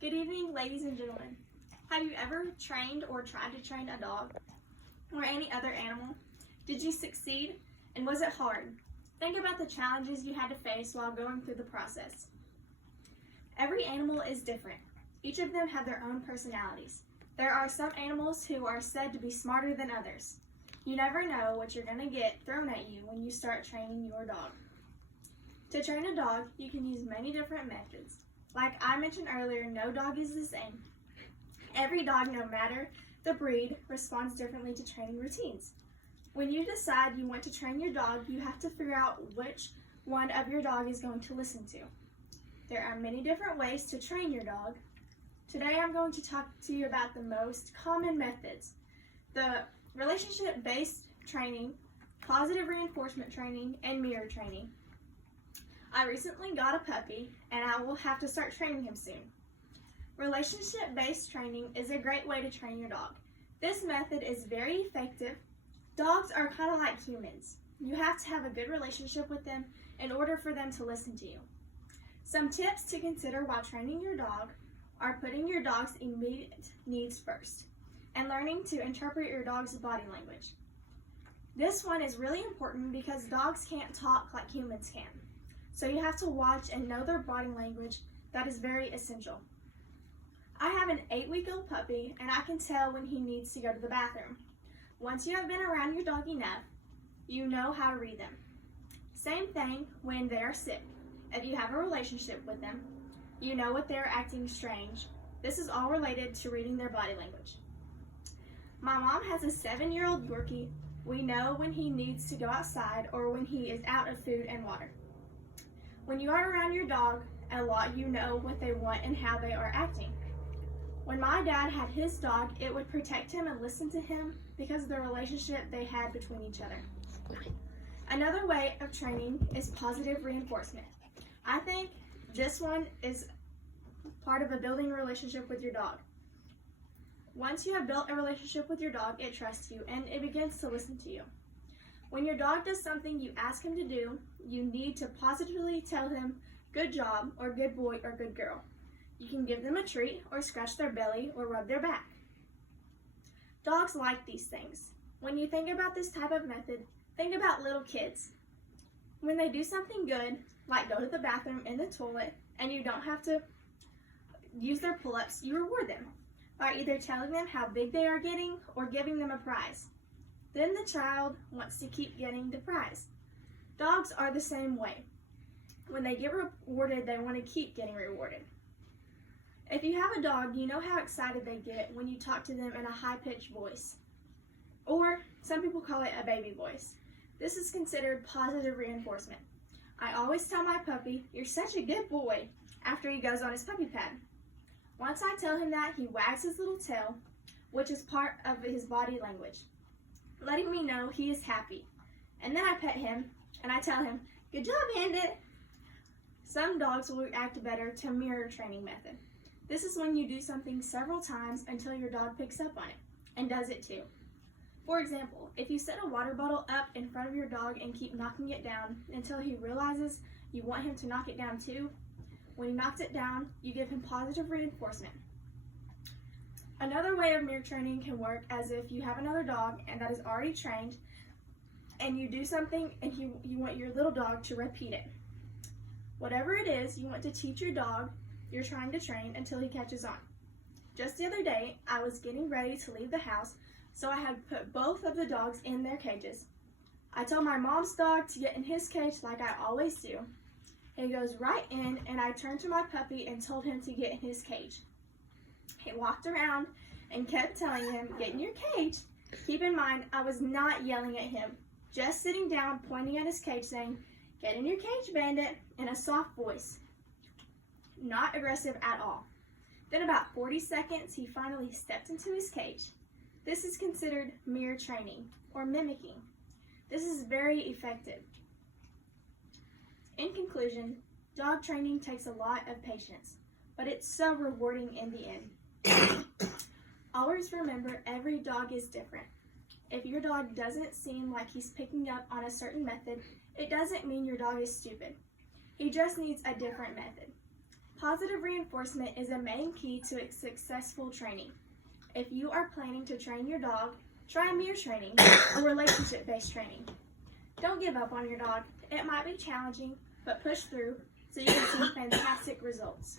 Good evening, ladies and gentlemen. Have you ever trained or tried to train a dog or any other animal? Did you succeed, and was it hard? Think about the challenges you had to face while going through the process. Every animal is different. Each of them have their own personalities. There are some animals who are said to be smarter than others. You never know what you're going to get thrown at you when you start training your dog. To train a dog, you can use many different methods. Like I mentioned earlier, no dog is the same. Every dog, no matter the breed, responds differently to training routines. When you decide you want to train your dog, you have to figure out which one of your dog is going to listen to. There are many different ways to train your dog. Today I'm going to talk to you about the most common methods: the relationship-based training, positive reinforcement training, and mirror training. I recently got a puppy, and I will have to start training him soon. Relationship-based training is a great way to train your dog. This method is very effective. Dogs are kind of like humans. You have to have a good relationship with them in order for them to listen to you. Some tips to consider while training your dog are putting your dog's immediate needs first and learning to interpret your dog's body language. This one is really important because dogs can't talk like humans can. So you have to watch and know their body language. That is very essential. I have an 8-week-old puppy, and I can tell when he needs to go to the bathroom. Once you have been around your dog enough, you know how to read them. Same thing when they are sick. If you have a relationship with them, you know what they're acting strange. This is all related to reading their body language. My mom has a 7-year-old Yorkie. We know when he needs to go outside or when he is out of food and water. When you are around your dog a lot, you know what they want and how they are acting. When my dad had his dog, it would protect him and listen to him because of the relationship they had between each other. Another way of training is positive reinforcement. I think this one is part of a building relationship with your dog. Once you have built a relationship with your dog, it trusts you and it begins to listen to you. When your dog does something you ask him to do, you need to positively tell him, "Good job," or "Good boy," or "Good girl." You can give them a treat or scratch their belly or rub their back. Dogs like these things. When you think about this type of method, think about little kids. When they do something good, like go to the bathroom in the toilet, and you don't have to use their pull-ups, you reward them by either telling them how big they are getting or giving them a prize. Then the child wants to keep getting the prize. Dogs are the same way. When they get rewarded, they want to keep getting rewarded. If you have a dog, you know how excited they get when you talk to them in a high-pitched voice. Or some people call it a baby voice. This is considered positive reinforcement. I always tell my puppy, "You're such a good boy," after he goes on his puppy pad. Once I tell him that, he wags his little tail, which is part of his body language, letting me know he is happy. And then I pet him, and I tell him, "Good job, Bandit." Some dogs will react better to mirror training method. This is when you do something several times until your dog picks up on it and does it too. For example, if you set a water bottle up in front of your dog and keep knocking it down until he realizes you want him to knock it down too, when he knocks it down, you give him positive reinforcement. Another way of mirror training can work as if you have another dog and that is already trained and you do something and you want your little dog to repeat it. Whatever it is you want to teach your dog, you're trying to train until he catches on. Just the other day, I was getting ready to leave the house, so I had put both of the dogs in their cages. I told my mom's dog to get in his cage like I always do. He goes right in, and I turned to my puppy and told him to get in his cage. He walked around and kept telling him, "Get in your cage." Keep in mind, I was not yelling at him, just sitting down, pointing at his cage, saying, "Get in your cage, Bandit," in a soft voice. Not aggressive at all. Then about 40 seconds, he finally stepped into his cage. This is considered mirror training or mimicking. This is very effective. In conclusion, dog training takes a lot of patience, but it's so rewarding in the end. Always remember, every dog is different. If your dog doesn't seem like he's picking up on a certain method, it doesn't mean your dog is stupid. He just needs a different method. Positive reinforcement is a main key to a successful training. If you are planning to train your dog, try mirror training or relationship-based training. Don't give up on your dog. It might be challenging, but push through so you can see fantastic results.